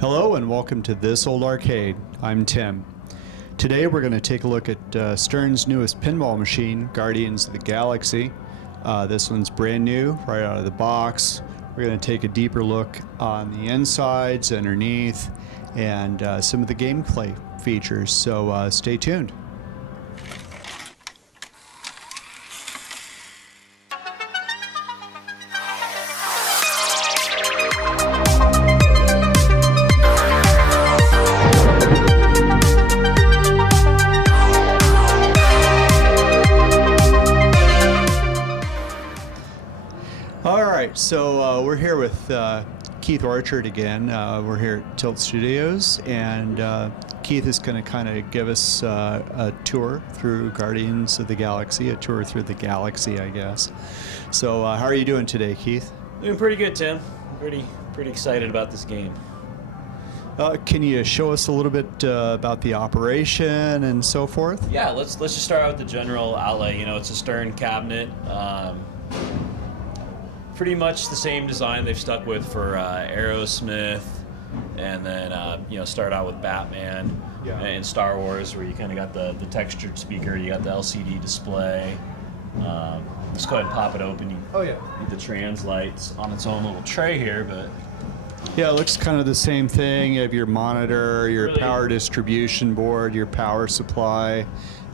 Hello and welcome to This Old Arcade. I'm Tim. Today we're going to take a look at Stern's newest pinball machine, Guardians of the Galaxy. This one's brand new, right out of the box. We're going to take a deeper look on the insides, underneath, and some of the gameplay features, so stay tuned. So we're here with Keith Orchard again. We're here at Tilt Studios, and Keith is going to kind of give us a tour through Guardians of the Galaxy, a tour through the galaxy, I guess. So how are you doing today, Keith? Doing pretty good, Tim. Pretty excited about this game. Can you show us a little bit about the operation and so forth? Yeah, let's just start out with the general outlay. You know, it's a Stern cabinet. Pretty much the same design they've stuck with for Aerosmith, and then start out with Batman and Star Wars, where you kind of got the textured speaker, you got the LCD display. Just go ahead and pop it open. You need the translates on its own little tray here, but yeah, it looks kind of the same thing. You have your monitor, your really, power distribution board, your power supply,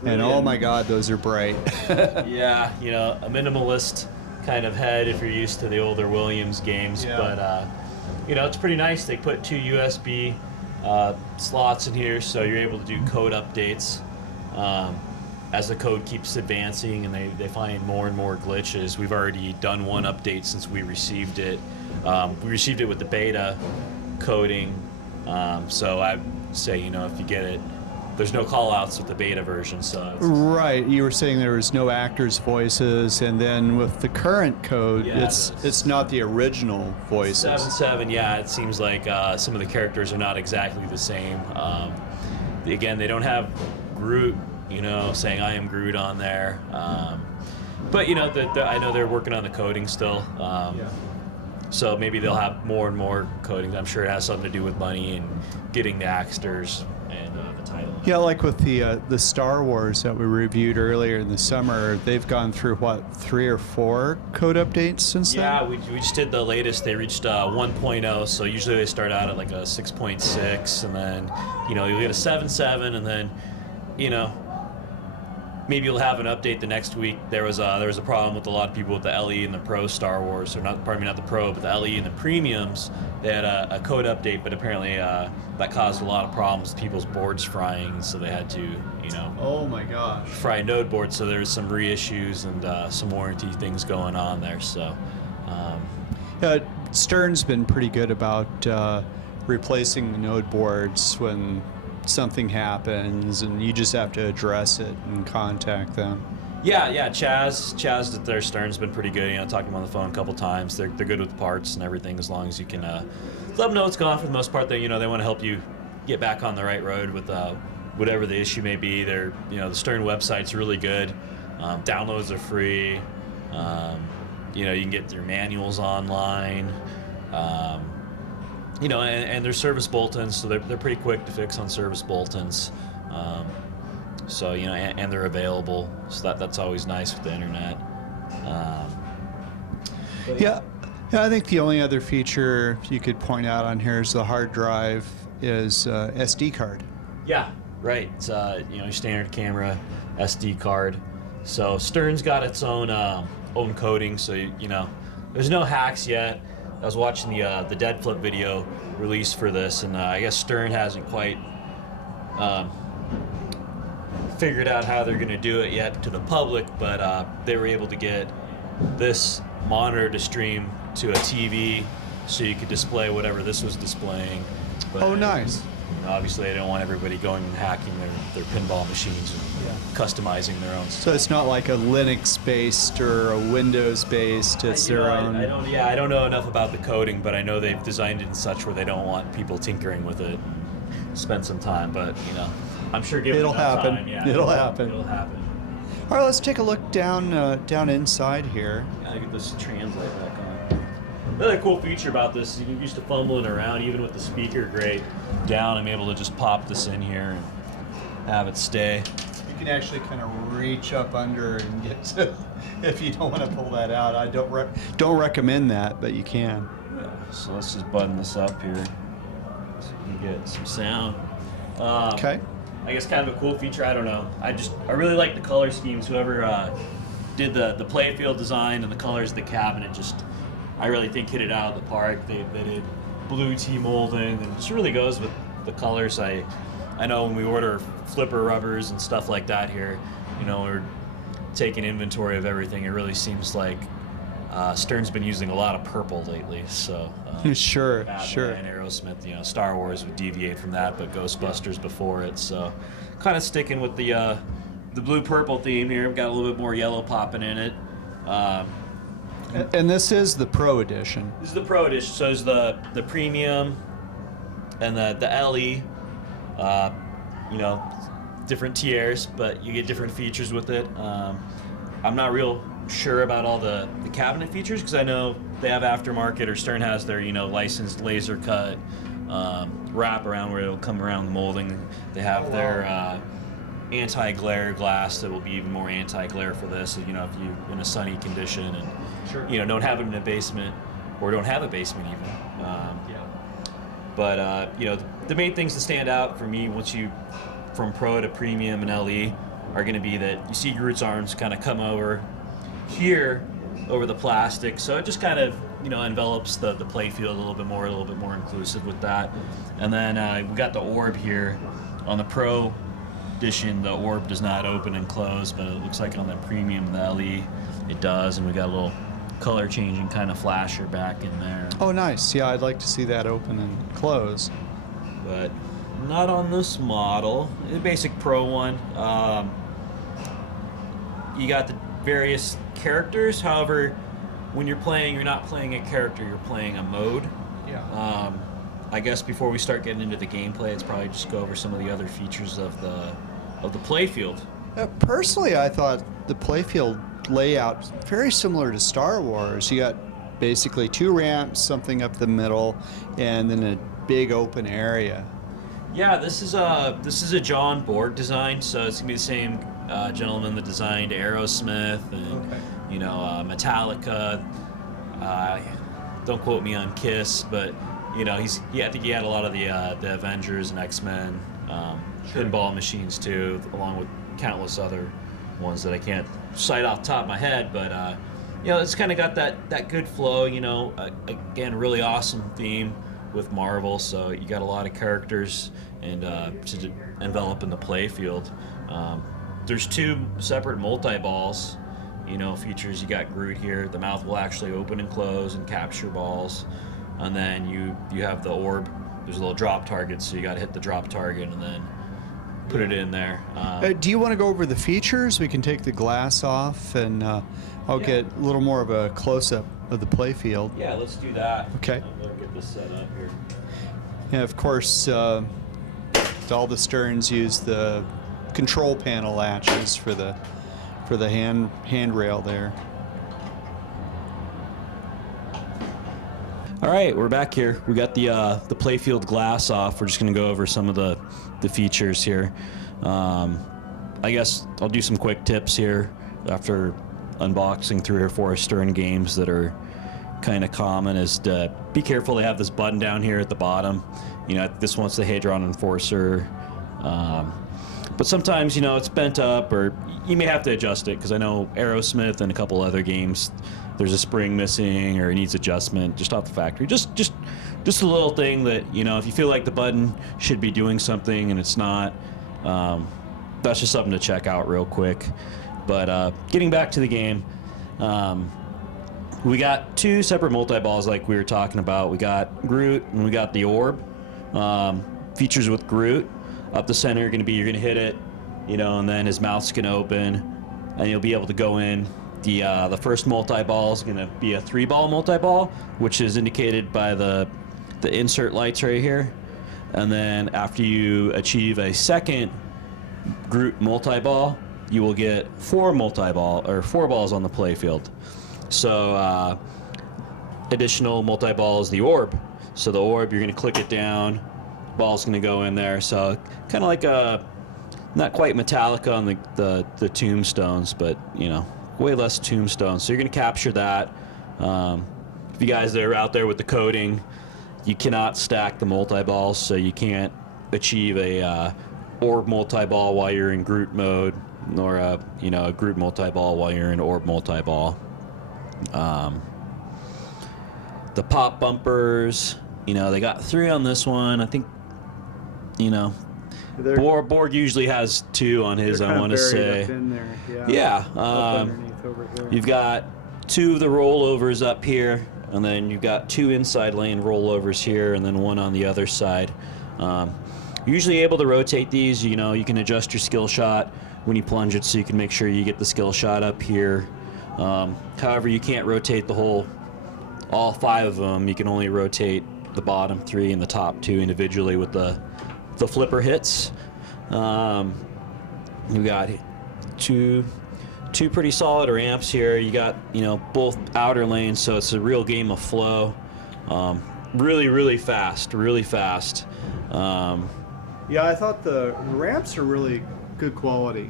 and oh my God, those are bright. Yeah, a minimalist kind of head if you're used to the older Williams games, but it's pretty nice. They put two USB slots in here, so you're able to do code updates as the code keeps advancing, and they find more and more glitches. We've already done one update since we received it. We received it with the beta coding, so I'd say if you get it, there's no call-outs with the beta version, so right. You were saying there was no actors' voices, and then with the current code, it's not the original voices. 7.7, yeah, it seems like some of the characters are not exactly the same. Again, they don't have Groot, saying "I am Groot" on there, but I know they're working on the coding still. So maybe they'll have more and more coding. I'm sure it has something to do with money and getting the actors and the title. Yeah, like with the Star Wars that we reviewed earlier in the summer, they've gone through, what, 3 or 4 code updates since then? Yeah, we just did the latest. They reached 1.0, so usually they start out at like a 6.6, and then, you'll get a 7.7, and then, maybe you'll have an update the next week. There was a problem with a lot of people with the LE and the Pro Star Wars, or not the Pro, but the LE and the Premiums. They had a code update, but apparently that caused a lot of problems. People's boards frying, so they had to, oh my gosh, fry node boards. So there was some reissues and some warranty things going on there. So Stern's been pretty good about replacing the node boards when something happens, and you just have to address it and contact them. Yeah, Chaz at their Stern's been pretty good. Talked to him on the phone a couple times. They're good with parts and everything, as long as you can let them know what's going on. For the most part, they want to help you get back on the right road with whatever the issue may be. The Stern website's really good. Downloads are free. You can get their manuals online. And they're service bulletins, so they're pretty quick to fix on service bulletins. So and they're available, so that's always nice with the internet. Yeah, I think the only other feature you could point out on here is the hard drive is SD card. Yeah, right. It's your standard camera SD card. So Stern's got its own coding, so there's no hacks yet. I was watching the Dead Flip video released for this, and I guess Stern hasn't quite figured out how they're going to do it yet to the public, but they were able to get this monitor to stream to a TV, so you could display whatever this was displaying. But, oh, nice. Obviously, they don't want everybody going and hacking their pinball machines and customizing their own stuff. So it's not like a Linux-based or a Windows-based, it's their own... I don't know enough about the coding, but I know they've designed it in such where they don't want people tinkering with it. Spend some time, but, I'm sure given it'll happen. Time, It'll happen. It'll happen. All right, let's take a look down inside here. I get this translate back on. Another cool feature about this is you can use to fumbling around, even with the speaker grate down. I'm able to just pop this in here and have it stay. You can actually kind of reach up under and get to, if you don't want to pull that out. I don't recommend that, but you can. Yeah, so let's just button this up here so you can get some sound. Okay. I guess kind of a cool feature. I don't know. I really like the color schemes. Whoever did the playfield design and the colors of the cabinet, I really think hit it out of the park. They did blue tea molding, and it just really goes with the colors. I know when we order flipper rubbers and stuff like that here, we're taking inventory of everything. It really seems like Stern's been using a lot of purple lately. So sure. Batman, Aerosmith, Star Wars would deviate from that, but Ghostbusters before it. So kind of sticking with the blue-purple theme here. We've got a little bit more yellow popping in it. And this is the Pro Edition. This is the Pro Edition. So it's the premium and the LE. Different tiers, but you get different features with it. I'm not real sure about all the cabinet features because I know they have aftermarket, or Stern has their licensed laser cut wrap around where it'll come around the molding. They have their anti-glare glass that will be even more anti-glare for this. If you in a sunny condition and don't have it in a basement or don't have a basement even. But the main things that stand out for me from Pro to Premium and LE are going to be that you see Groot's arms kind of come over here over the plastic, so it just kind of envelops the playfield a little bit more inclusive with that. And then we got the orb here on the Pro Edition. The orb does not open and close, but it looks like on the Premium, the LE, it does, and we got a little color changing kind of flasher back in there. Oh, nice. Yeah, I'd like to see that open and close. But not on this model. The basic Pro one. You got the various characters. However, when you're playing, you're not playing a character, you're playing a mode. Yeah. I guess before we start getting into the gameplay, it's probably just go over some of the other features of the playfield. Personally, I thought the playfield layout very similar to Star Wars. You got basically 2 ramps, something up the middle, and then a big open area. Yeah, this is a John Borg design, so it's gonna be the same gentleman that designed Aerosmith and Metallica. Don't quote me on Kiss, but I think he had a lot of the Avengers and X-Men pinball machines too, along with countless other ones that I can't cite off the top of my head. But it's kind of got that good flow. Again, really awesome theme with Marvel. So you got a lot of characters and to envelop in the playfield. There's 2 separate multi-balls. Features. You got Groot here. The mouth will actually open and close and capture balls. And then you have the orb. There's a little drop target, so you got to hit the drop target and then put it in there. Do you want to go over the features? We can take the glass off, and I'll get a little more of a close-up of the playfield. Yeah, let's do that. Okay. I'll get this set up here. And of course, all the Sterns use the control panel latches for the handrail there. All right, we're back here. We got the playfield glass off. We're just going to go over some of the features here. I guess I'll do some quick tips here after unboxing 3 or 4 Stern games that are kind of common. Is to be careful. They have this button down here at the bottom. This one's the Hadron Enforcer. But sometimes, it's bent up, or you may have to adjust it, because I know Aerosmith and a couple other games, there's a spring missing or it needs adjustment just off the factory. Just a little thing that, if you feel like the button should be doing something and it's not, that's just something to check out real quick. But getting back to the game, we got 2 separate multi-balls like we were talking about. We got Groot and we got the orb. Features with Groot. Up the center, you're going to hit it, and then his mouth's going to open, and you'll be able to go in. The first multi-ball is going to be a 3-ball multi-ball, which is indicated by the insert lights right here. And then after you achieve a second Groot multi-ball, you will get 4 balls on the playfield. So additional multi-ball is the orb. So the orb, you're going to click it down, ball's going to go in there. So kind of like a, not quite Metallica on the tombstones, but you know, way less tombstones. So you're going to capture that. If you guys that are out there with the coding, you cannot stack the multi-balls, so you can't achieve a orb multi-ball while you're in Groot mode, nor a Groot multi-ball while you're in orb multi-ball. The pop bumpers, you know, they got 3 on this one. I think, you know, Borg usually has 2 on his, I want to say. Up in there. Yeah. Up underneath over here. You've got 2 of the rollovers up here, and then you've got 2 inside lane rollovers here, and then 1 on the other side. Usually able to rotate these. You know, you can adjust your skill shot when you plunge it, so you can make sure you get the skill shot up here. However, you can't rotate all 5 of them. You can only rotate the bottom 3 and the top 2 individually with the flipper hits. You got two pretty solid ramps here. You got, you know, both outer lanes, so it's a real game of flow. Really fast. Yeah, I thought the ramps are really good quality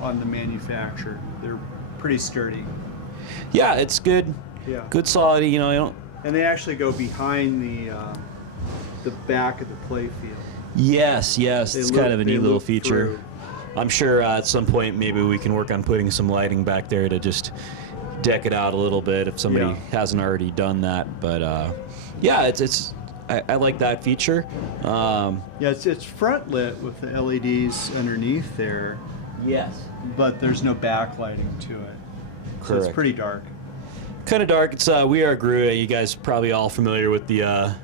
on the manufacturer. They're pretty sturdy. Yeah, it's good. Yeah. Good solid. You know, you don't. And they actually go behind the back of the playfield. Yes. It's kind of a neat little feature. Through. I'm sure at some point maybe we can work on putting some lighting back there to just deck it out a little bit if somebody hasn't already done that. But yeah, I like that feature. Yeah, it's front lit with the LEDs underneath there. Yes. But there's no backlighting to it. So Correct. it's pretty dark. Kind of dark. It's We Are Groot. You guys probably all familiar with the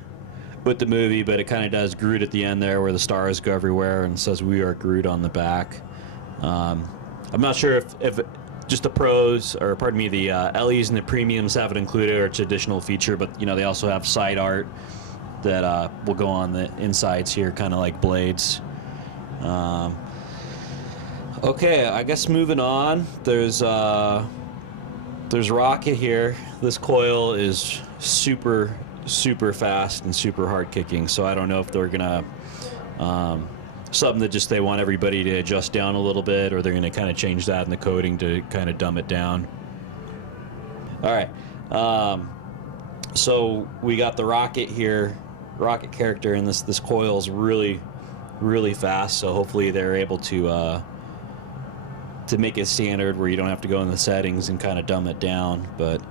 movie, but it kind of does Groot at the end there, where the stars go everywhere and says "We Are Groot" on the back. I'm not sure if just the pros, or pardon me, the LEs and the premiums have it included, or it's an additional feature. But you know, they also have side art that will go on the insides here, kind of like blades. Okay, I guess moving on. There's Rocket here. This coil is super fast and super hard kicking, so I don't know if they're gonna something that just they want everybody to adjust down a little bit, or they're gonna kind of change that in the coding to kind of dumb it down. All right, so we got the Rocket here, Rocket character, and this coil is really fast, so hopefully they're able to make it standard where you don't have to go in the settings and kind of dumb it down. But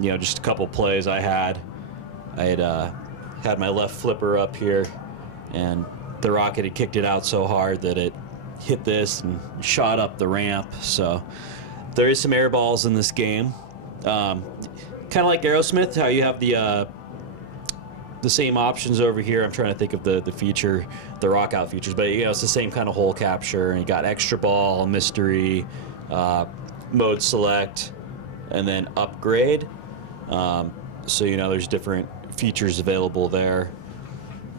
you know, just a couple plays I had my left flipper up here, and the Rocket had kicked it out so hard that it hit this and shot up the ramp. So there is some air balls in this game, kind of like Aerosmith, how you have the same options over here. I'm trying to think of the feature, the rock out features, but you know, it's the same kind of hole capture, and you got extra ball, mystery, mode select, and then upgrade. So you know, there's different features available there.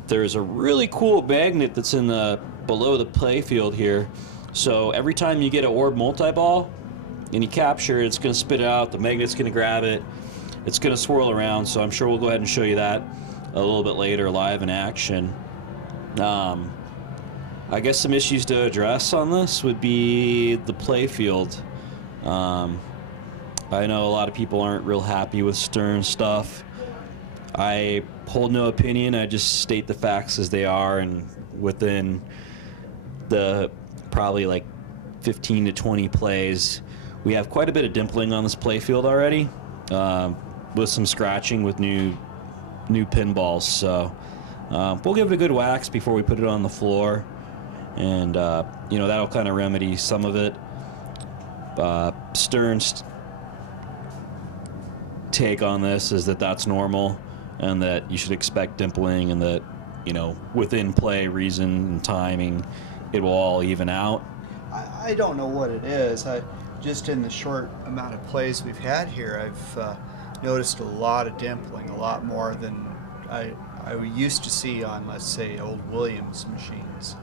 There's a really cool magnet that's in the below the playfield here. So every time you get an orb multi-ball and you capture it, it's going to spit it out. The magnet's going to grab it. It's going to swirl around. So I'm sure we'll go ahead and show you that a little bit later, live in action. I guess some issues to address on this would be the playfield. I know a lot of people aren't real happy with Stern stuff. I hold no opinion. I just state the facts as they are, and within the probably like 15 to 20 plays, we have quite a bit of dimpling on this playfield already, with some scratching with new pinballs. So we'll give it a good wax before we put it on the floor, and you know, that'll kind of remedy some of it. Stern's take on this is that that's normal, and that you should expect dimpling, and that, you know, within play, reason, and timing, it will all even out. I don't know what it is. Just in the short amount of plays we've had here, I've noticed a lot of dimpling, a lot more than I used to see on, let's say, old Williams machines.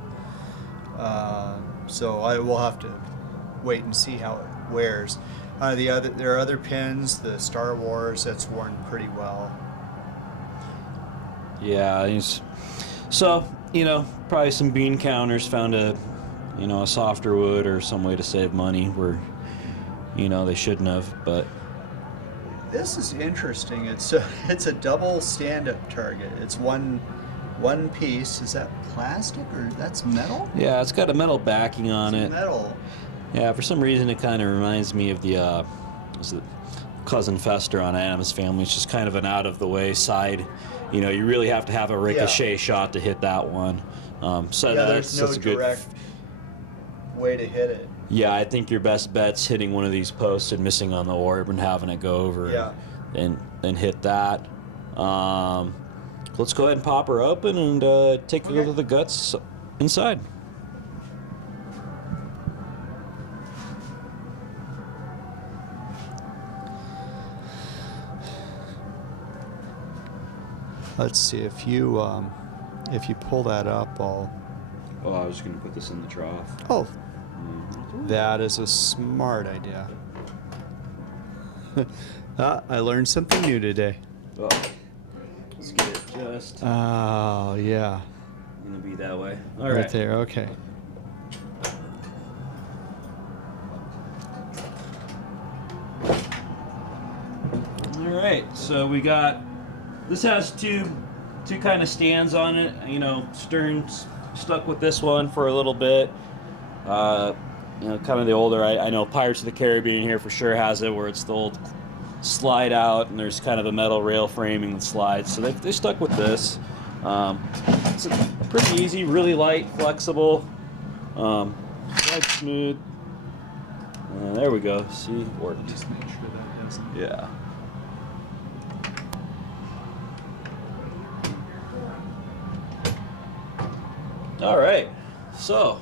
So I will have to wait and see how it wears. There are other pins. The Star Wars, that's worn pretty well. Yeah, so probably some bean counters found a softer wood or some way to save money where they shouldn't have. But this is interesting. It's a double stand-up target. It's one piece. Is that plastic or that's metal? Yeah, it's got a metal backing on it. Metal. Yeah, for some reason it kind of reminds me of the was it Cousin Fester on Addams Family. It's just kind of an out-of-the-way side. You really have to have a ricochet shot to hit that one. There's no direct way to hit it. Yeah, I think your best bet's hitting one of these posts and missing on the orb and having it go over and hit that. Let's go ahead and pop her open and take a look at the guts inside. Let's see if you pull that up. Oh, I was going to put this in the trough. Oh, that is a smart idea. I learned something new today. Oh, let's get it just. Oh yeah. Gonna be that way. All right right there. Okay. All right. So we got. This has two kind of stands on it. Stern's stuck with this one for a little bit. Kind of the older. I know Pirates of the Caribbean here for sure has it, where it's the old slide out, and there's kind of a metal rail framing that slides. So they stuck with this. It's pretty easy, really light, flexible, quite smooth. There we go. See, worked. Just make sure that doesn't. Yeah. All right, so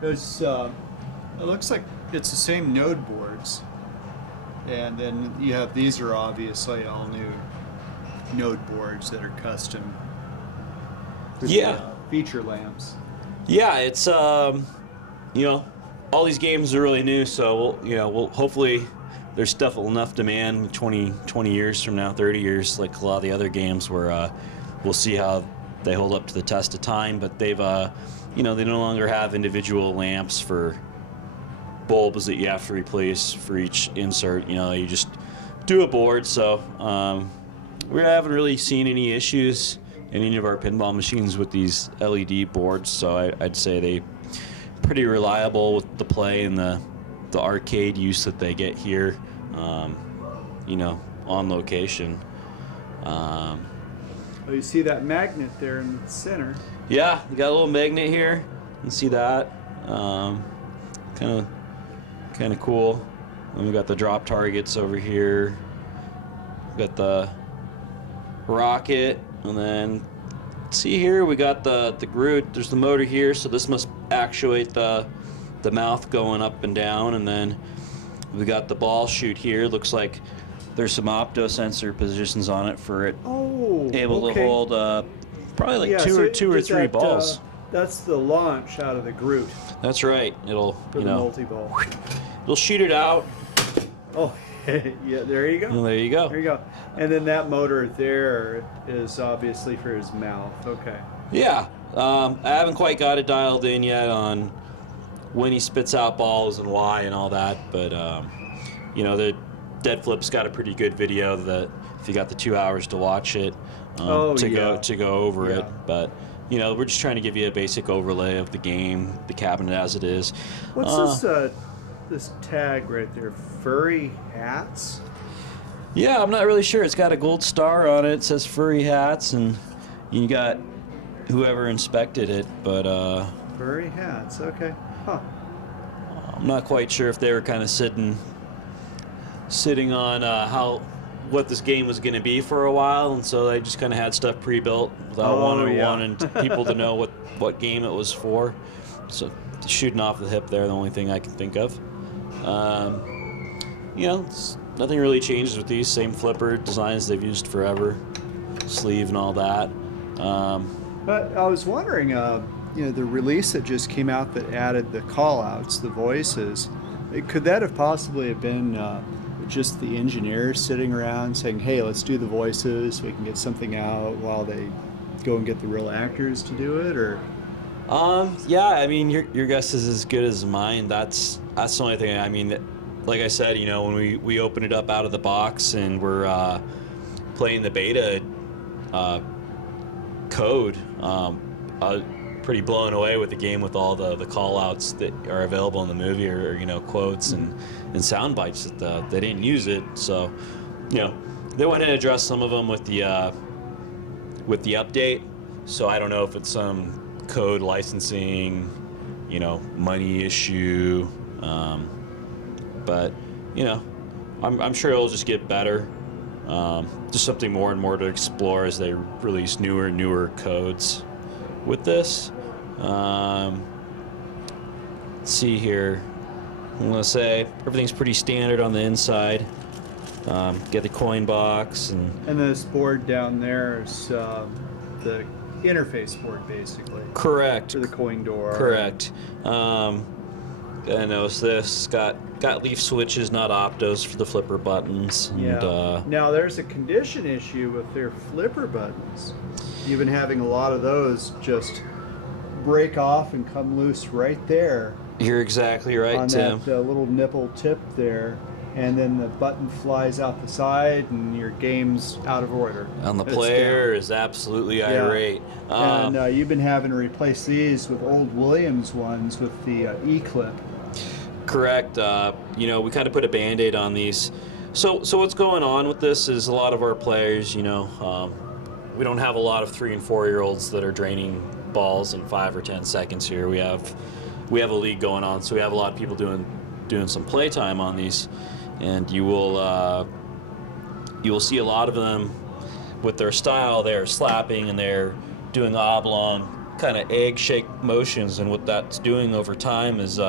There's, it looks like it's the same node boards, and then you have these are obviously all new node boards that are custom. For the, feature lamps. Yeah, it's all these games are really new, so we'll hopefully there's still enough demand 20 years from now, 30 years, like a lot of the other games, where we'll see how they hold up to the test of time. But they've they no longer have individual lamps for bulbs that you have to replace for each insert. You just do a board. So we haven't really seen any issues in any of our pinball machines with these LED boards. So I'd say they pretty reliable with the play and the arcade use that they get here, on location. Oh, you see that magnet there in the center? Yeah, you got a little magnet here. You can see that. Kind of cool. And we got the drop targets over here. We got the rocket, and then see here we got the Groot. There's the motor here, so this must actuate the mouth going up and down, and then we got the ball chute here. Looks like there's some opto sensor positions on it for it able to hold probably like two or three balls. That's the launch out of the Groot. That's right. It'll for the multi-ball. It'll shoot it out. Oh, yeah. There you go. Well, there you go. There you go. And then that motor there is obviously for his mouth. Okay. Yeah. I haven't quite got it dialed in yet on when he spits out balls and why and all that, but the Dead Flip's got a pretty good video that if you got the 2 hours to watch it, to go over it. But we're just trying to give you a basic overlay of the game, the cabinet as it is. What's this tag right there? Furry hats? Yeah, I'm not really sure. It's got a gold star on it. It says furry hats, and you got whoever inspected it, but furry hats. Okay. Huh. I'm not quite sure if they were kind of sitting on what this game was going to be for a while, and so they just kind of had stuff pre-built without wanting people to know what game it was for. So shooting off the hip there, the only thing I can think of. Nothing really changes with these. Same flipper designs they've used forever, sleeve and all that. But I was wondering, the release that just came out that added the call-outs, the voices, Could that have possibly have been just the engineers sitting around saying, "Hey, let's do the voices so we can get something out," while they go and get the real actors to do it, or? Yeah, I mean, your guess is as good as mine. That's the only thing. I mean, like I said, you know, when we open it up out of the box and we're playing the beta code, pretty blown away with the game, with all the call outs that are available in the movie, or you know, quotes and sound bites that they didn't use it. So, you know, they went and addressed some of them with the update. So I don't know if it's some code licensing, you know, money issue, but you know, I'm sure it'll just get better. Just something more and more to explore as they release newer and newer codes with this. Let's see here. I'm gonna say everything's pretty standard on the inside. Get the coin box And this board down there is the interface board, basically. correct. For the coin door. Correct. I noticed this got leaf switches, not optos, for the flipper buttons. Yeah. And, Now there's a condition issue with their flipper buttons. You've been having a lot of those just break off and come loose right there you're exactly right, on Tim. that little nipple tip there, and then the button flies out the side and your game's out of order. And the It's player down. is absolutely irate. And you've been having to replace these with old Williams ones with the E-clip. Correct. You know, we kind of put a Band-Aid on these. So what's going on with this is a lot of our players, you know, we don't have a lot of 3 and 4 year olds that are draining balls in 5 or 10 seconds here. We have a league going on, so we have a lot of people doing some playtime on these, and you will see a lot of them with their style. They're slapping and they're doing oblong kind of egg-shaped motions, and what that's doing over time is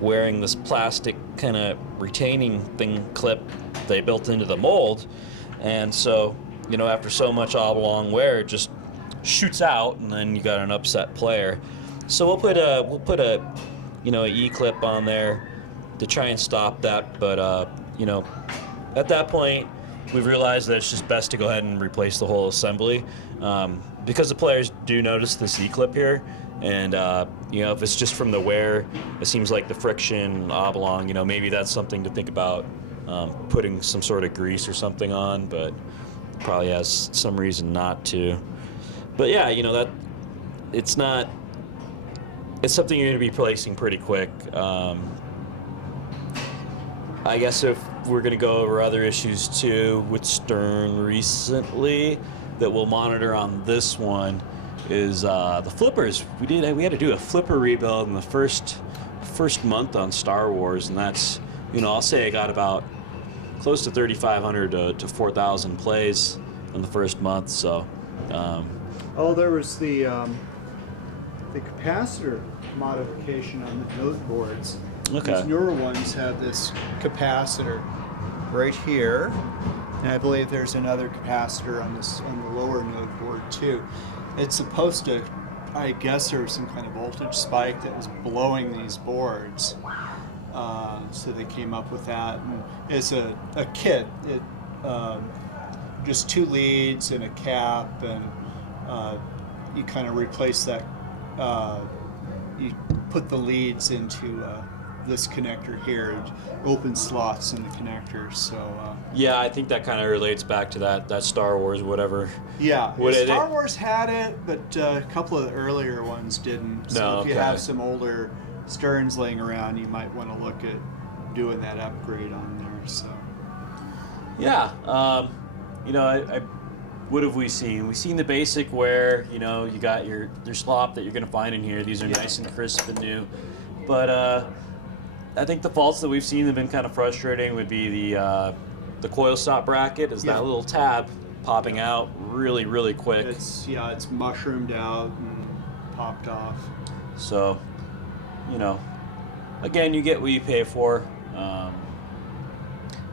wearing this plastic kind of retaining thing clip they built into the mold, and so, you know, after so much oblong wear, it just shoots out, and then you got an upset player. So we'll put a you know, an E-clip on there to try and stop that, but you know, at that point we've realized that it's just best to go ahead and replace the whole assembly, because the players do notice this E-clip here, and you know, if it's just from the wear, it seems like the friction oblong, you know, maybe that's something to think about, putting some sort of grease or something on, but probably has some reason not to. But yeah, you know, that it's something you're going to be replacing pretty quick. I guess if we're going to go over other issues too with Stern recently that we'll monitor on this one is the flippers. We had to do a flipper rebuild in the first month on Star Wars, and that's, you know, I'll say I got about close to 3,500 to 4,000 plays in the first month. So. There was the capacitor modification on the node boards. Okay. These newer ones have this capacitor right here, and I believe there's another capacitor on the lower node board too. It's supposed to, I guess there was some kind of voltage spike that was blowing these boards. So they came up with that. And it's a kit. It just 2 leads and a cap, and you kind of replace that. You put the leads into this connector here, open slots in the connectors. So Yeah, I think that kind of relates back to that Star Wars whatever. yeah, What Star Wars had it, but a couple of the earlier ones didn't. So No, if you okay. have some older Sterns laying around, you might want to look at doing that upgrade on there. So Yeah, you know, I what have we seen? We've seen the basic wear. You know, you got your slop that you're going to find in here. These are nice and crisp and new. But I think the faults that we've seen that have been kind of frustrating would be the coil stop bracket. Is that little tab popping out really, really quick. it's mushroomed out and popped off. So, you know, again, you get what you pay for.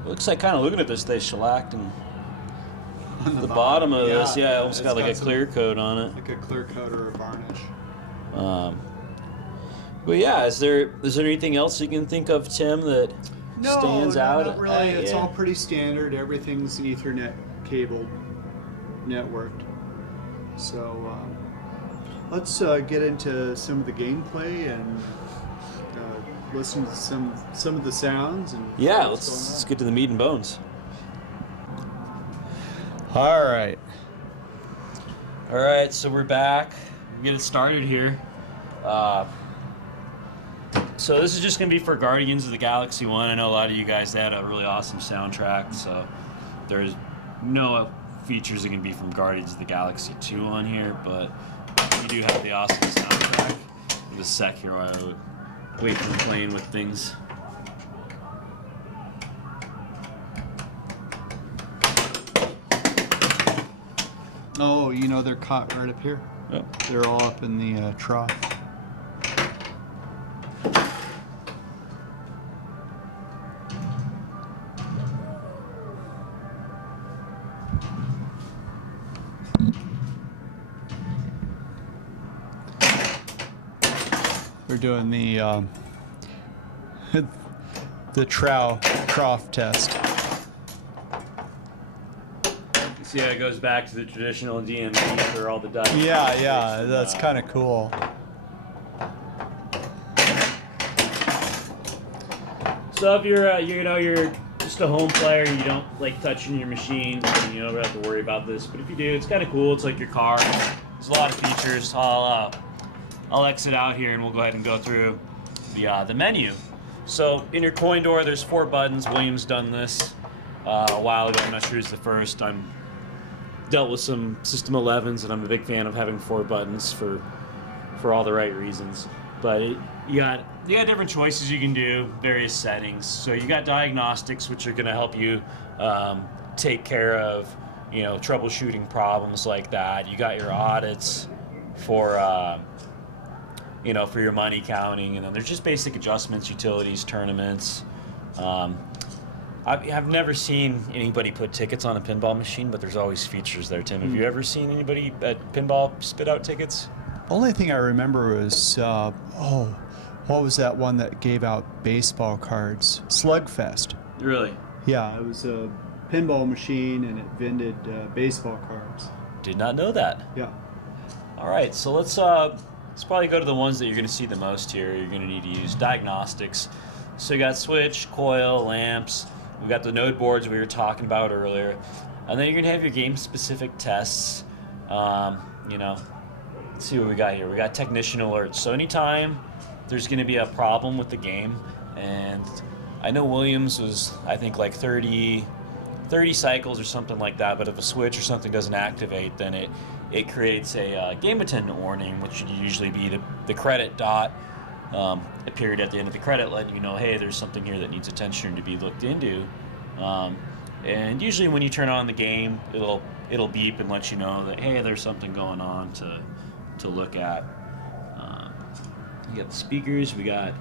Looks like, kind of looking at this, they shellacked and On the bottom of this, yeah, almost got like a clear coat on it. Like a clear coat or a varnish. But yeah, is there anything else you can think of, Tim, that stands out? Not really. It's yeah. all pretty standard. Everything's Ethernet cable networked. So let's get into some of the gameplay and listen to some of the sounds. And Yeah, let's get to the meat and bones. All right. All right, so we're back. We'll get it started here. So this is just going to be for Guardians of the Galaxy 1. I know a lot of you guys, they had a really awesome soundtrack, so there's no features that can be from Guardians of the Galaxy 2 on here, but we do have the awesome soundtrack. In a sec here while I would wait for playing with things. Oh, you know, they're caught right up here. Yep. They're all up in the trough. We're doing the the trough test. See how it goes back to the traditional DMP for all the dust. Yeah, that's kind of cool. So if you're just a home player, you don't like touching your machine, and you don't have to worry about this. But if you do, it's kind of cool. It's like your car. There's a lot of features. I'll exit out here and we'll go ahead and go through the menu. So in your coin door, there's 4 buttons. William's done this a while ago. I'm not sure who's the first. I'm dealt with some System 11s, and I'm a big fan of having 4 buttons for all the right reasons. But you got different choices you can do, various settings. So you got Diagnostics, which are going to help you take care of troubleshooting problems like that. You got your audits for for your money counting, and then there's just basic adjustments, utilities, tournaments. I've never seen anybody put tickets on a pinball machine, but there's always features there, Tim. Have you ever seen anybody at pinball spit out tickets? Only thing I remember was, what was that one that gave out baseball cards? Slugfest. Really? Yeah, it was a pinball machine and it vended baseball cards. Did not know that. Yeah. All right, so let's probably go to the ones that you're going to see the most here. You're going to need to use Diagnostics. So you got switch, coil, lamps. We got the node boards we were talking about earlier, and then you're going to have your game-specific tests. Let's see what we got here. We got technician alerts. So anytime there's going to be a problem with the game, and I know Williams was, I think, like 30 cycles or something like that, but if a switch or something doesn't activate, then it creates a game attendant warning, which would usually be the credit dot appeared at the end of the credit, letting you know, hey, there's something here that needs attention to be looked into. And usually when you turn on the game, it'll beep and let you know that, hey, there's something going on to look at. You got the speakers. We got,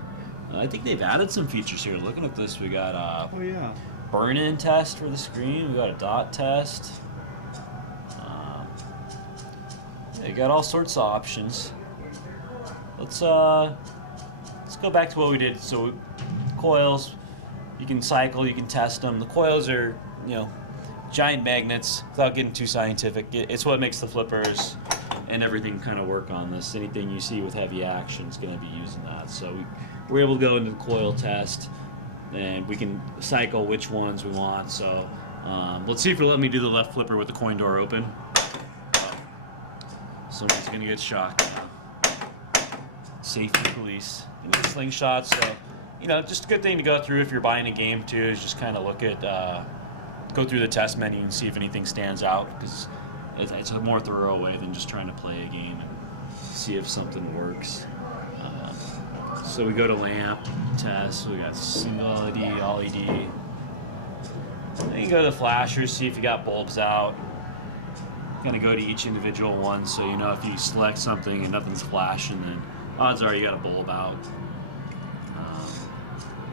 I think they've added some features here. Looking at this, we got burn-in test for the screen. We got a dot test. You got all sorts of options. Let's go back to what we did. So coils, you can cycle, you can test them. The coils are, giant magnets. Without getting too scientific, it's what makes the flippers and everything kind of work on this. Anything you see with heavy action is going to be using that. So we're able to go into the coil test, and we can cycle which ones we want. So let's see if it'll let me do the left flipper with the coin door open. Someone's going to get shocked now. Safety police. Slingshot, so just a good thing to go through if you're buying a game too, is just kind of look at go through the test menu and see if anything stands out, because it's a more thorough way than just trying to play a game and see if something works. So we go to lamp test. We got single LED, all LED. Then you go to the flashers, see if you got bulbs out. Kind of go to each individual one, so if you select something and nothing's flashing, then odds are you got a bulb out.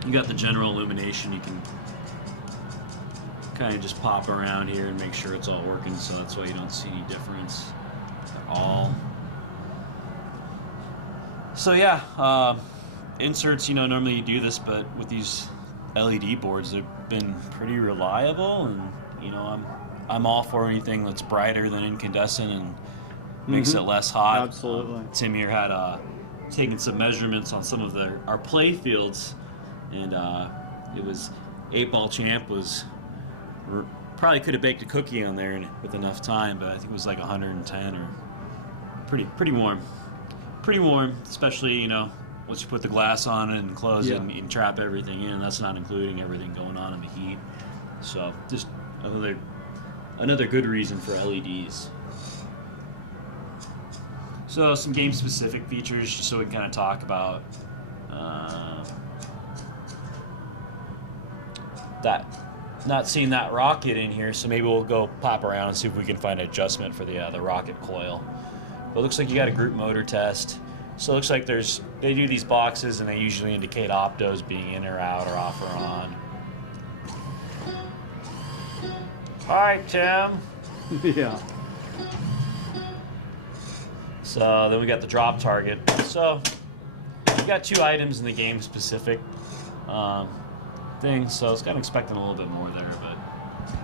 You got the general illumination. You can kind of just pop around here and make sure it's all working, so that's why you don't see any difference at all. So yeah, inserts, normally you do this, but with these LED boards, they've been pretty reliable, and I'm all for anything that's brighter than incandescent and makes it less hot. Absolutely. Tim here had taken some measurements on some of our play fields, and it was 8-ball champ was probably could have baked a cookie on there with enough time, but I think it was like 110 or pretty warm. Pretty warm, especially once you put the glass on it and close it and trap everything in. That's not including everything going on in the heat. So just another good reason for LEDs. So some game-specific features, just so we can kind of talk about that. Not seeing that rocket in here, so maybe we'll go pop around and see if we can find an adjustment for the rocket coil. But it looks like you got a group motor test. So it looks like they do these boxes and they usually indicate optos being in or out or off or on. Hi, Tim. Yeah. So then we got the drop target. So you got 2 items in the game specific thing. So I was kind of expecting a little bit more there, but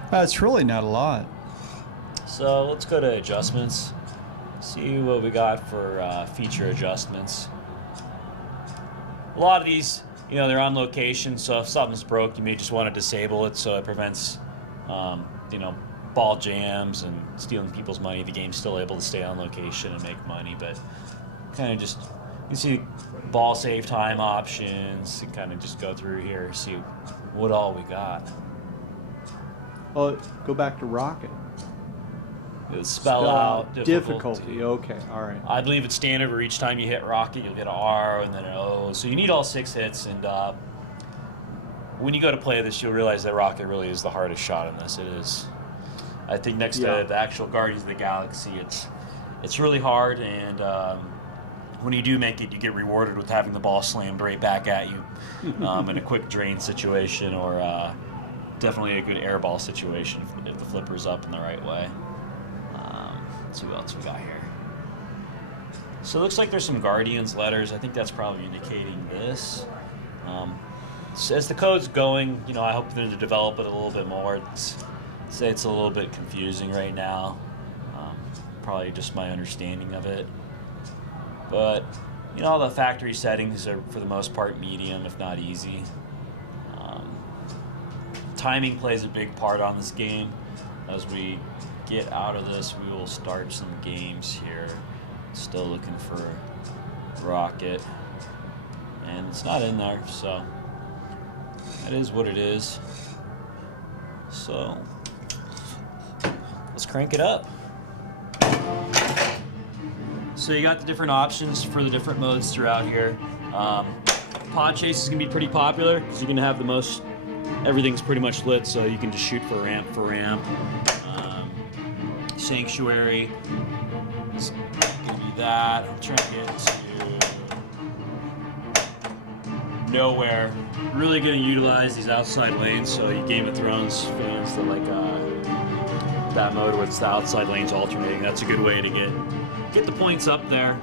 That's really not a lot. so let's go to adjustments. See what we got for feature adjustments. A lot of these, they're on location, so if something's broke, you may just want to disable it so it prevents, ball jams and stealing people's money. The game's still able to stay on location and make money, but kind of just, you see ball save time options, and kind of just go through here, see what all we got. Well, go back to rocket. It'll spell out difficulty. Okay, all right. I believe it's standard where each time you hit rocket, you'll get an R and then an O. So you need all 6 hits, and when you go to play this, you'll realize that rocket really is the hardest shot in this. It is. I think next to the actual Guardians of the Galaxy, it's really hard, and when you do make it, you get rewarded with having the ball slammed right back at you in a quick drain situation, or definitely a good air ball situation if the flipper's up in the right way. Let's see what else we got here. So it looks like there's some Guardians letters. I think that's probably indicating this. So as the code's going, I hope them to develop it a little bit more. Say it's a little bit confusing right now. Probably just my understanding of it. But, all the factory settings are, for the most part, medium, if not easy. Timing plays a big part on this game. As we get out of this, we will start some games here. Still looking for rocket, and it's not in there, so that is what it is. So let's crank it up. So you got the different options for the different modes throughout here. Pod chase is gonna be pretty popular because you're gonna have the most. Everything's pretty much lit, so you can just shoot for ramp. Sanctuary. It's gonna be that. I'm trying to get to nowhere. Really gonna utilize these outside lanes. So you Game of Thrones fans that like that mode where it's the outside lanes alternating. That's a good way to get the points up there.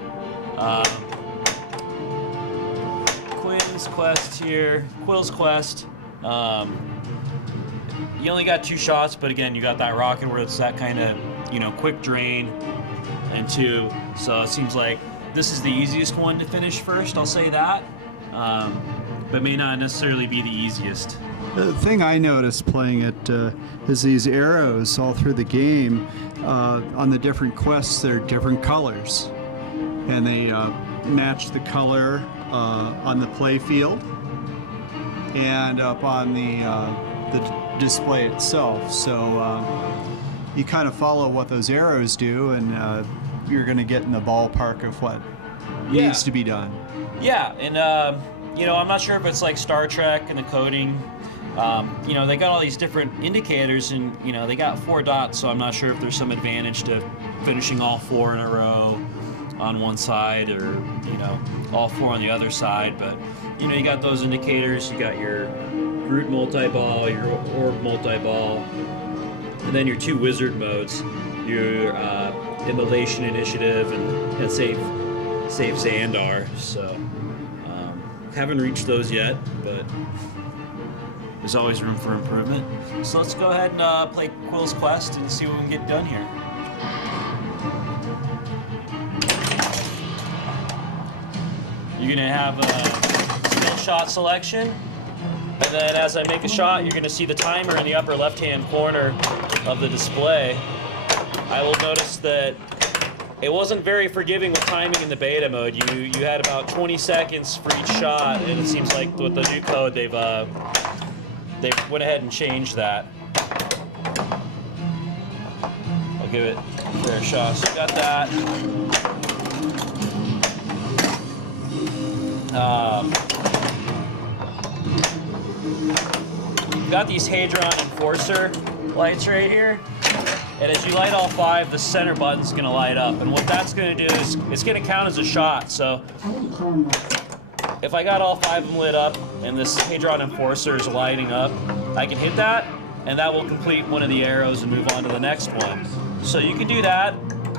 Quinn's Quest here. Quill's Quest. You only got 2 shots, but again, you got that rocket where it's that kind of, quick drain, and 2. So it seems like this is the easiest one to finish first, I'll say that. But may not necessarily be the easiest. The thing I noticed playing it is these arrows all through the game. On the different quests, they're different colors. And they match the color on the play field and up on the display itself. So you kind of follow what those arrows do, and you're going to get in the ballpark of what needs to be done. Yeah, and I'm not sure if it's like Star Trek and the coding. They got all these different indicators, and they got 4 dots. So I'm not sure if there's some advantage to finishing all 4 in a row on one side, or all 4 on the other side. But you got those indicators. You got your Groot multi-ball, your Orb multi-ball, and then your 2 wizard modes, your Immolation Initiative and Save Xandar. So Haven't reached those yet, but there's always room for improvement. So let's go ahead and play Quill's Quest and see what we can get done here. You're gonna have a skill shot selection, and then as I make a shot, you're gonna see the timer in the upper left-hand corner of the display. I will notice that it wasn't very forgiving with timing in the beta mode. You had about 20 seconds for each shot, and it seems like with the new code they've went ahead and changed that. I'll give it a fair shot. So you got that. You've got these Hadron Enforcer lights right here. And as you light all 5, the center button's gonna light up. And what that's gonna do is, it's gonna count as a shot. So if I got all 5 of them lit up and this Hadron Enforcer is lighting up, I can hit that, and that will complete one of the arrows and move on to the next one. So you can do that,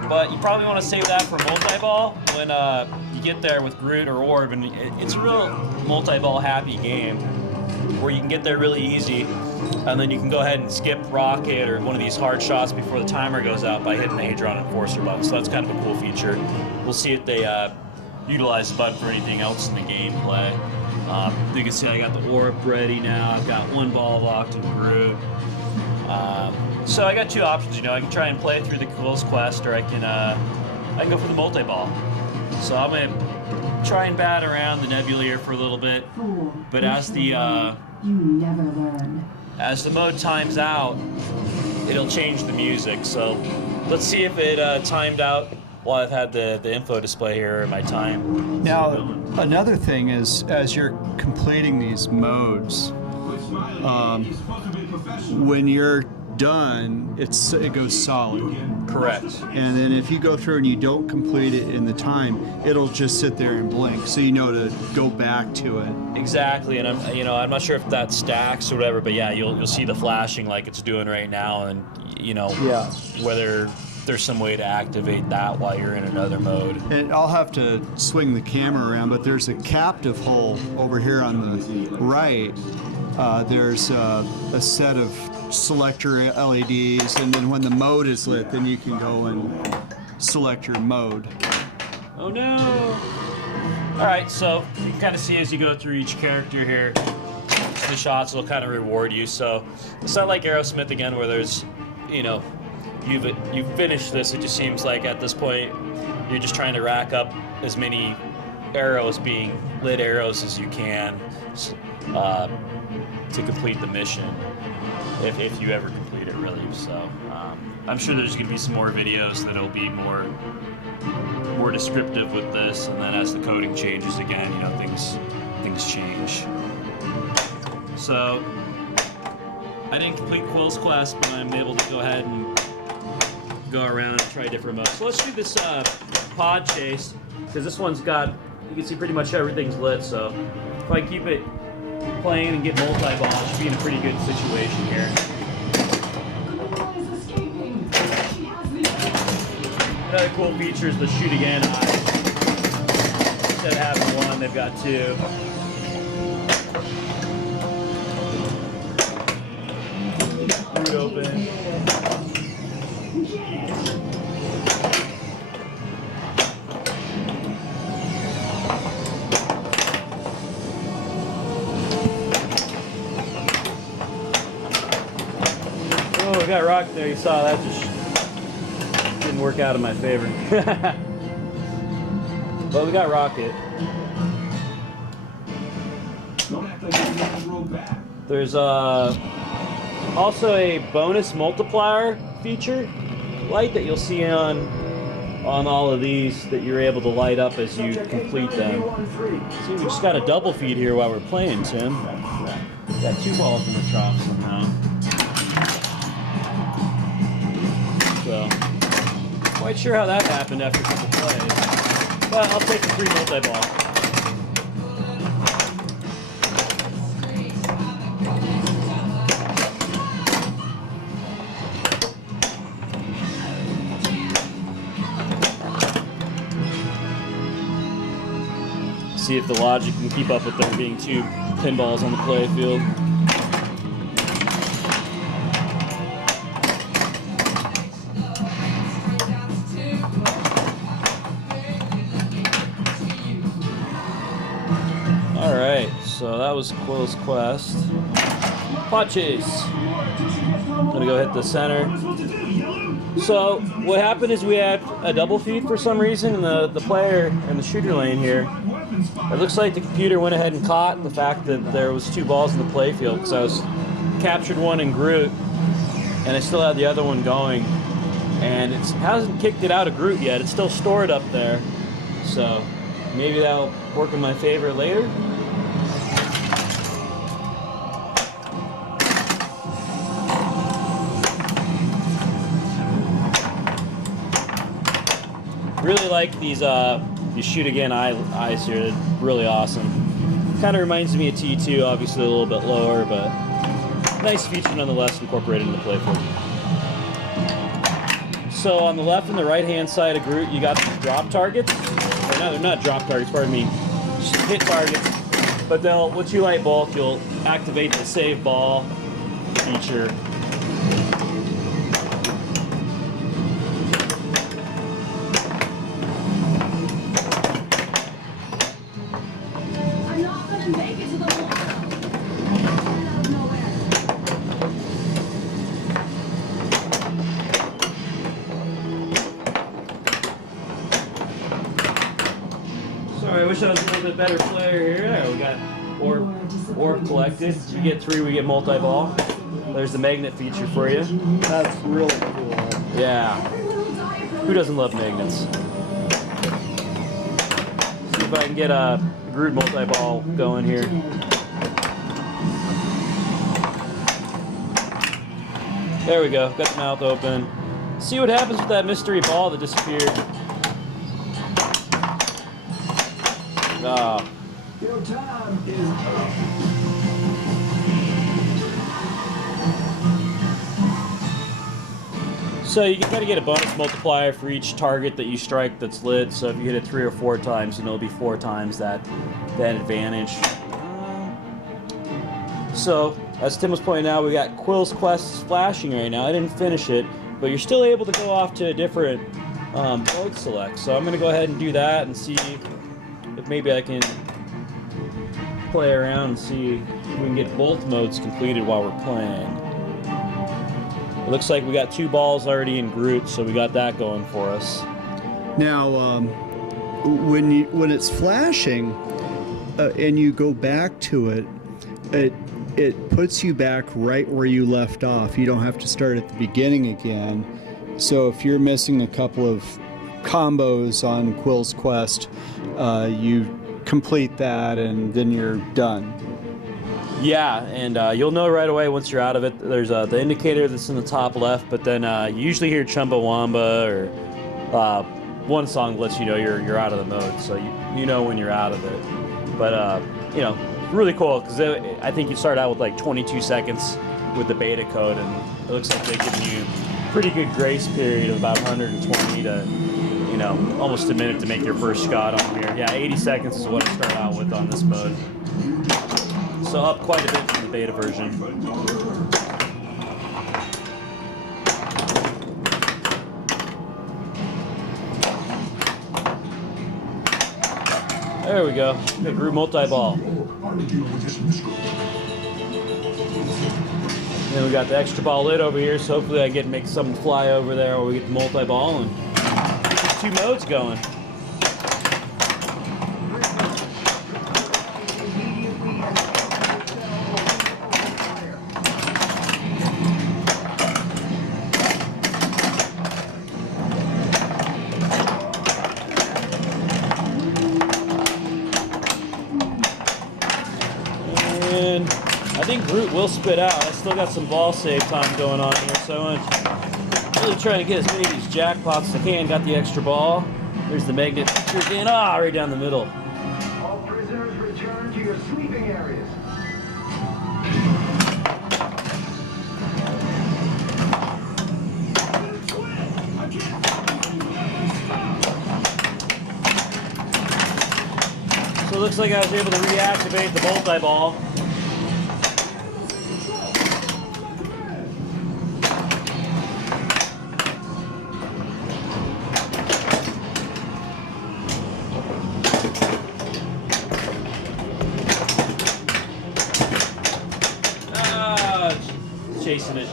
but you probably wanna save that for multi-ball when you get there with Groot or Orb, and it's a real multi-ball happy game where you can get there really easy. And then you can go ahead and skip Rocket or one of these hard shots before the timer goes out by hitting the Hadron Enforcer button. So that's kind of a cool feature. We'll see if they utilize the button for anything else in the gameplay. You can see I got the Orb ready now. I've got one ball locked in Groot. So I got 2 options. You know, I can try and play through the Quill's Quest, or I can go for the multi-ball. So I'm gonna try and bat around the nebula here for a little bit. But as the you never learn. As the mode times out, it'll change the music. So let's see if it timed out while I've had the info display here in my time. Now, another thing is, as you're completing these modes, when you're done, it goes solid. Correct. And then if you go through and you don't complete it in the time, it'll just sit there and blink, so you know to go back to it. Exactly, and I'm not sure if that stacks or whatever, but yeah, you'll see the flashing like it's doing right now, and whether there's some way to activate that while you're in another mode. And I'll have to swing the camera around, but there's a captive hole over here on the right. There's a set of selector LEDs, and then when the mode is lit, then you can go and select your mode. Oh no! Alright, so you can kind of see as you go through each character here, the shots will kind of reward you. So it's not like Aerosmith again where there's, you've finished this. It just seems like at this point you're just trying to rack up as many arrows, being lit arrows, as you can to complete the mission. If you ever complete it, really. So I'm sure there's going to be some more videos that'll be more descriptive with this, and then as the coding changes again, things change. So I didn't complete Quill's Quest, but I'm able to go ahead and go around and try different modes. So let's do this pod chase, because this one's got, you can see pretty much everything's lit. So if I keep it playing and get multi-ball, I should be in a pretty good situation here. Another cool feature is the shoot again eye. Instead of having one, they've got 2. Boot open. Oh, we got rock there. You saw that just didn't work out in my favor. But we got Rocket. There's also a bonus multiplier feature light that you'll see on all of these that you're able to light up as you complete them. See, we just got a double feed here while we're playing, Tim. Got 2 balls in the trough somehow. So, quite sure how that happened after a couple plays. But I'll take the 3 multi-ball. See if the logic can keep up with there being 2 pinballs on the play field. Alright, so that was Quill's Quest. Pot Chase. I'm gonna go hit the center. So what happened is we had a double feed for some reason in the player in the shooter lane here. It looks like the computer went ahead and caught the fact that there was 2 balls in the play field, because I was captured one in Groot and I still had the other one going, and it hasn't kicked it out of Groot yet. It's still stored up there, so maybe that'll work in my favor later. Really like these shoot again eyes here. They're really awesome. Kind of reminds me of T2, obviously a little bit lower, but nice feature nonetheless incorporated in the playfield. So on the left and the right hand side of Groot, you got these drop targets. Or no, they're not drop targets, pardon me. Hit targets. But once you light bulk, you'll activate the save ball feature. Sorry, I wish I was a little bit better player here. Yeah, we got orb collected. You get 3, we get multi-ball. There's the magnet feature for you. That's really cool. Yeah. Who doesn't love magnets? See if I can get a Groot multi-ball going here. There we go. Got the mouth open. See what happens with that mystery ball that disappeared. Ah. Your time is up. So you gotta get a bonus multiplier for each target that you strike that's lit. So if you hit it 3 or 4 times, you know, it'll be 4 times that advantage. So as Tim was pointing out, we got Quill's Quest flashing right now. I didn't finish it, but you're still able to go off to a different mode select. So I'm gonna go ahead and do that and see if maybe I can play around and see if we can get both modes completed while we're playing. It looks like we got 2 balls already in Groot, so we got that going for us. Now, when it's flashing and you go back to it, it puts you back right where you left off. You don't have to start at the beginning again. So if you're missing a couple of combos on Quill's Quest, you complete that and then you're done. Yeah, and you'll know right away once you're out of it. There's the indicator that's in the top left, but then you usually hear Chumbawamba or one song lets you know you're out of the mode, so you know when you're out of it. But you know, really cool because I think you start out with like 22 seconds with the beta code, and it looks like they're giving you a pretty good grace period of about 120 to, you know, almost a minute to make your first shot on here. Yeah, 80 seconds is what I start out with on this mode. So up quite a bit from the beta version. There we go. Got Groot multi-ball. Then we got the extra ball lit over here, so hopefully I get to make something fly over there where we get the multi-ball and get 2 modes going. And I think Groot will spit out. I still got some ball save time going on here, so I'm really trying to get as many of these jackpots as I can. Got the extra ball. There's the magnet feature again. Ah, right down the middle. All prisoners return to your sleeping areas. So looks like I was able to reactivate the multi-ball. Chasing it.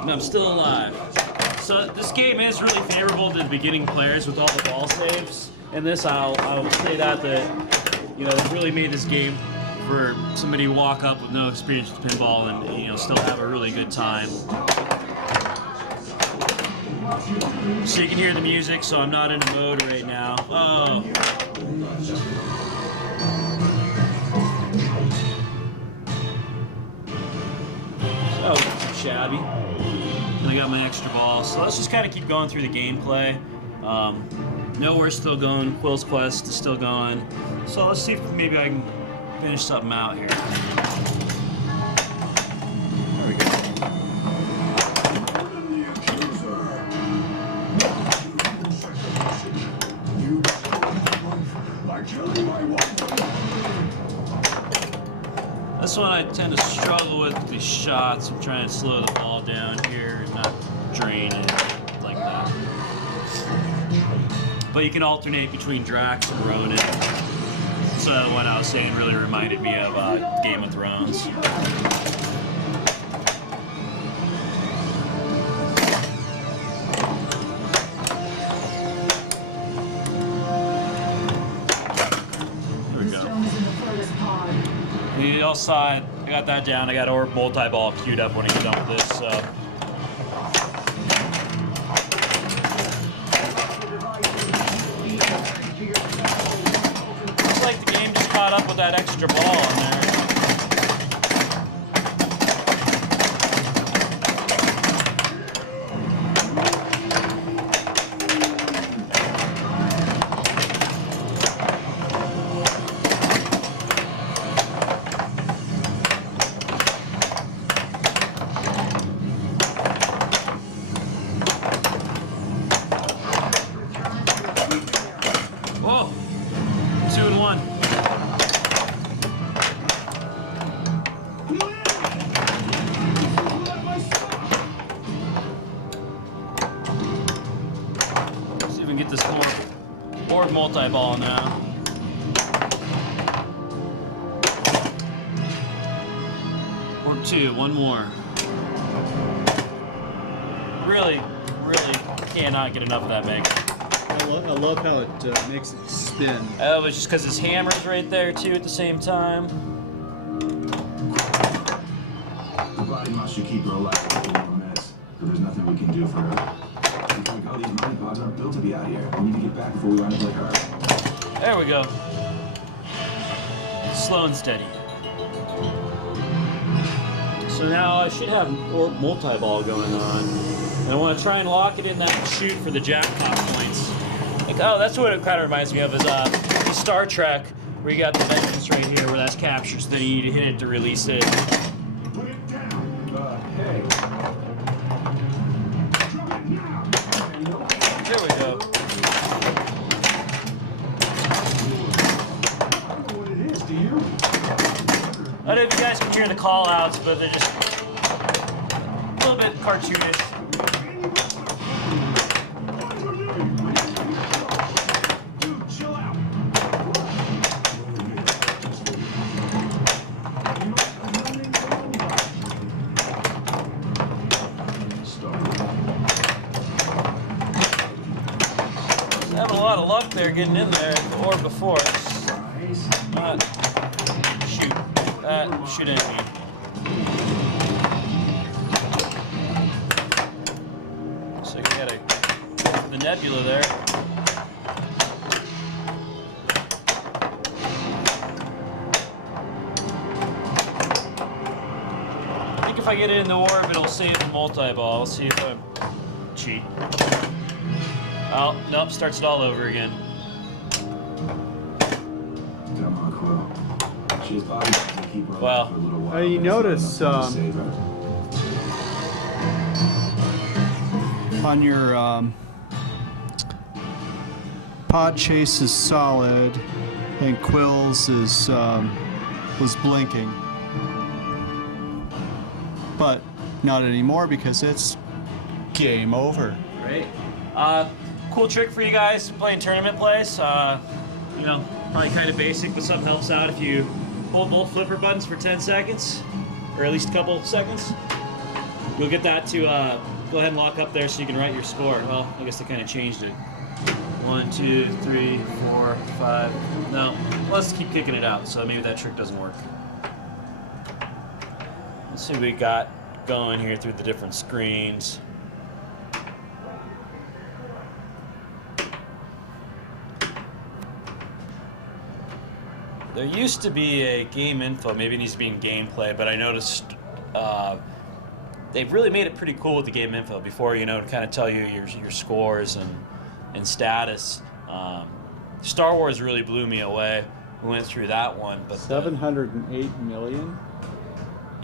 And I'm still alive. So this game is really favorable to beginning players with all the ball saves. And this, I'll say that you know, it really made this game for somebody to walk up with no experience with pinball and, you know, still have a really good time. So you can hear the music, so I'm not in a mode right now. Oh. Oh, that's shabby. And I got my extra ball. So let's just kind of keep going through the gameplay. Nowhere's still going. Quill's Quest is still going. So let's see if maybe I can finish something out here. There we go. This one I tend to struggle with the shots. I'm trying to slow the ball down here and not drain it like that. But you can alternate between Drax and Ronin. So what I was saying really reminded me of Game of Thrones. The other side, I got that down. I got our multi-ball queued up when I get done with this. So. Looks like the game just caught up with that extra ball in there. Whoa, 2 and 1. See if we can get this board multi-ball now. Board 2, one more. Really cannot get enough of that mix. I love how it makes it spin. Oh, it's just because his hammer's right there too at the same time. The body mouse should keep her alive for a few more minutes, but there's nothing we can do for her. Oh, these money pods aren't built to be out here. We need to get back before we run into like her. There we go. Slow and steady. So now I should have multi-ball going on. And I want to try and lock it in that chute for the jackpot points. Like, oh, that's what it kind of reminds me of, is Star Trek, where you got the entrance right here where that's captured, so then you need to hit it to release it. Put it down. Hey. Drop it now. There we go. I don't know what it is, do you? I don't know if you guys can hear the call-outs, but they're just a little bit cartoonish. Dude, chill out. Having a lot of luck there getting in there or before. Not shoot. That shouldn't be. So you gotta go for the nebula there. I think if I get it in the orb, it'll save the multi-ball. Let's see if I cheat. Oh, nope, starts it all over again. Come on, Quill. She's body to keep her Well, alive for a little while. you That's not notice, enough to save her. pod chase is solid, and quills is was blinking, but not anymore because it's game over. Great. Cool trick for you guys playing tournament plays. You know, probably kind of basic, but something helps out if you hold both flipper buttons for 10 seconds, or at least a couple seconds. You'll get that to go ahead and lock up there so you can write your score. Well, I guess they kind of changed it. 1, 2, 3, 4, 5. No, let's keep kicking it out, so maybe that trick doesn't work. Let's see what we got going here through the different screens. There used to be a game info, maybe it needs to be in gameplay, but I noticed they've really made it pretty cool with the game info before, you know, to kind of tell you your scores and status. Star Wars really blew me away. We went through that one, but 708 million?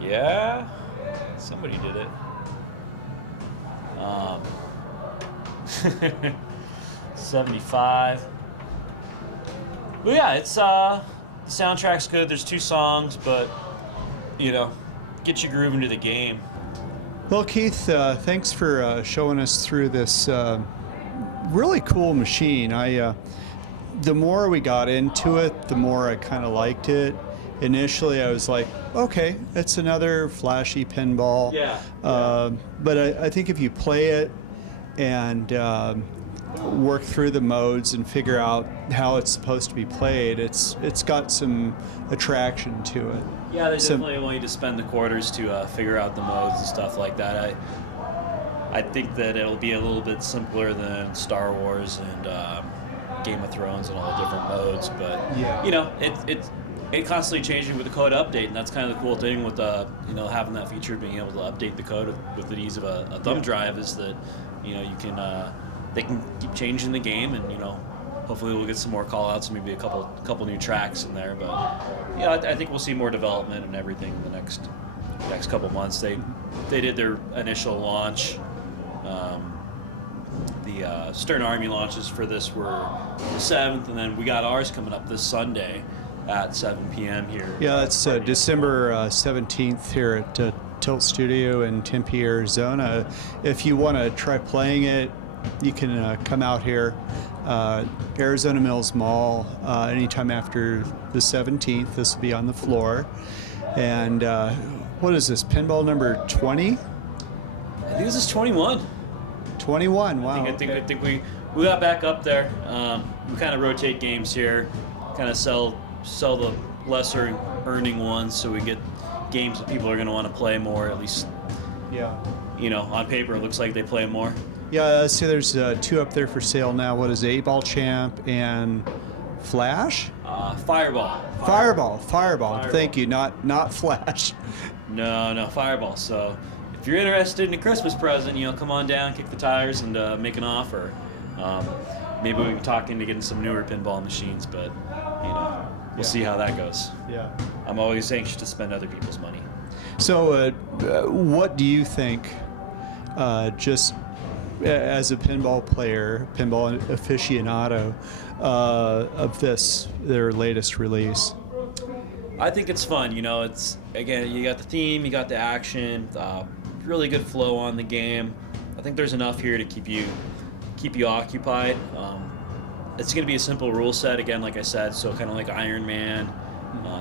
Yeah, somebody did it. 75. Well, yeah, it's the soundtrack's good. There's 2 songs, but you know, get you grooving to the game. Well, Keith, thanks for showing us through this really cool machine. The more we got into it, the more I kind of liked it. Initially, I was like, okay, it's another flashy pinball. Yeah. But I think if you play it and work through the modes and figure out how it's supposed to be played, it's got some attraction to it. Yeah, they definitely want you to spend the quarters to figure out the modes and stuff like that. I think that it'll be a little bit simpler than Star Wars and Game of Thrones and all the different modes, but yeah, you know, it constantly changing with the code update, and that's kind of the cool thing with you know, having that feature, being able to update the code with the ease of a thumb drive, is that, you know, you can they can keep changing the game, and you know, hopefully we'll get some more call outs, maybe a couple new tracks in there, but yeah, I think we'll see more development and everything in the next couple months. They did their initial launch. The Stern Army launches for this were the 7th, and then we got ours coming up this Sunday at 7 p.m. here. Yeah, it's December 17th here at Tilt Studio in Tempe, Arizona. If you want to try playing it, you can come out here, Arizona Mills Mall, anytime after the 17th. This will be on the floor. And what is this, pinball number 20? I think this is 21. 21, wow. I think we got back up there. We kind of rotate games here, kind of sell the lesser earning ones, so we get games that people are going to want to play more, at least. Yeah. You know, on paper it looks like they play more. Yeah, see there's 2 up there for sale now. What is it, 8-Ball Champ and Flash? Fireball. Fireball. Fireball. Thank you, not Flash. No, Fireball. So if you're interested in a Christmas present, you know, come on down, kick the tires, and make an offer. Maybe we can talk into getting some newer pinball machines, but you know, we'll see how that goes. Yeah. I'm always anxious to spend other people's money. So, what do you think, just as a pinball player, pinball aficionado, of their latest release? I think it's fun. You know, it's, again, you got the theme, you got the action, really good flow on the game. I think there's enough here to keep you occupied. It's going to be a simple rule set, again, like I said, so kind of like Iron Man.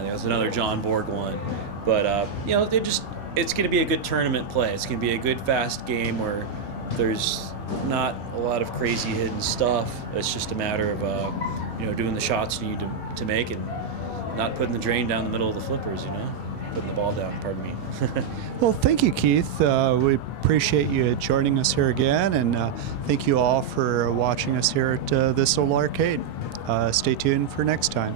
There's another John Borg one. But, you know, it's going to be a good tournament play. It's going to be a good, fast game where there's not a lot of crazy hidden stuff. It's just a matter of, you know, doing the shots you need to make and not putting the drain down the middle of the flippers, you know? Putting the ball down, pardon me. Well, thank you, Keith. We appreciate you joining us here again, and thank you all for watching us here at This Old Arcade. Stay tuned for next time.